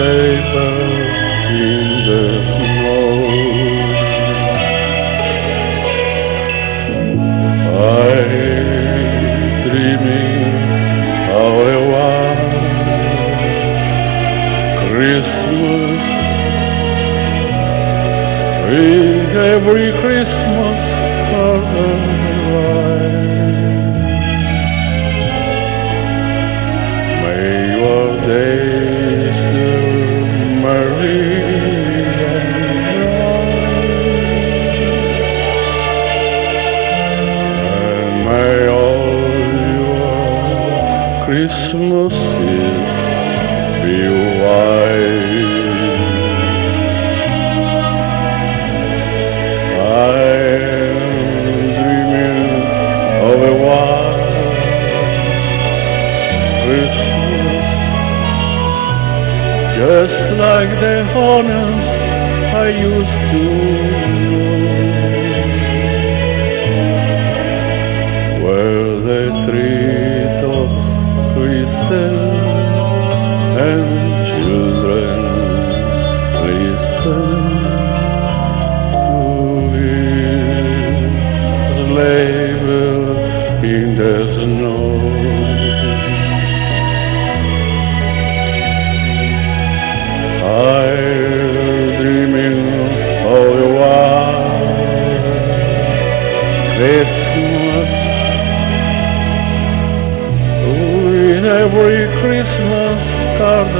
labor in the snow. I'm dreaming of a white Christmas, with every Christmas card I write. May your days the merry and bright, and may all your Christmases be white. I'm dreaming of a white Christmas, just like the honest I used to know, where the treetops glisten and children listen to his labor in the snow. I'm dreaming of a white Christmas, with every Christmas card I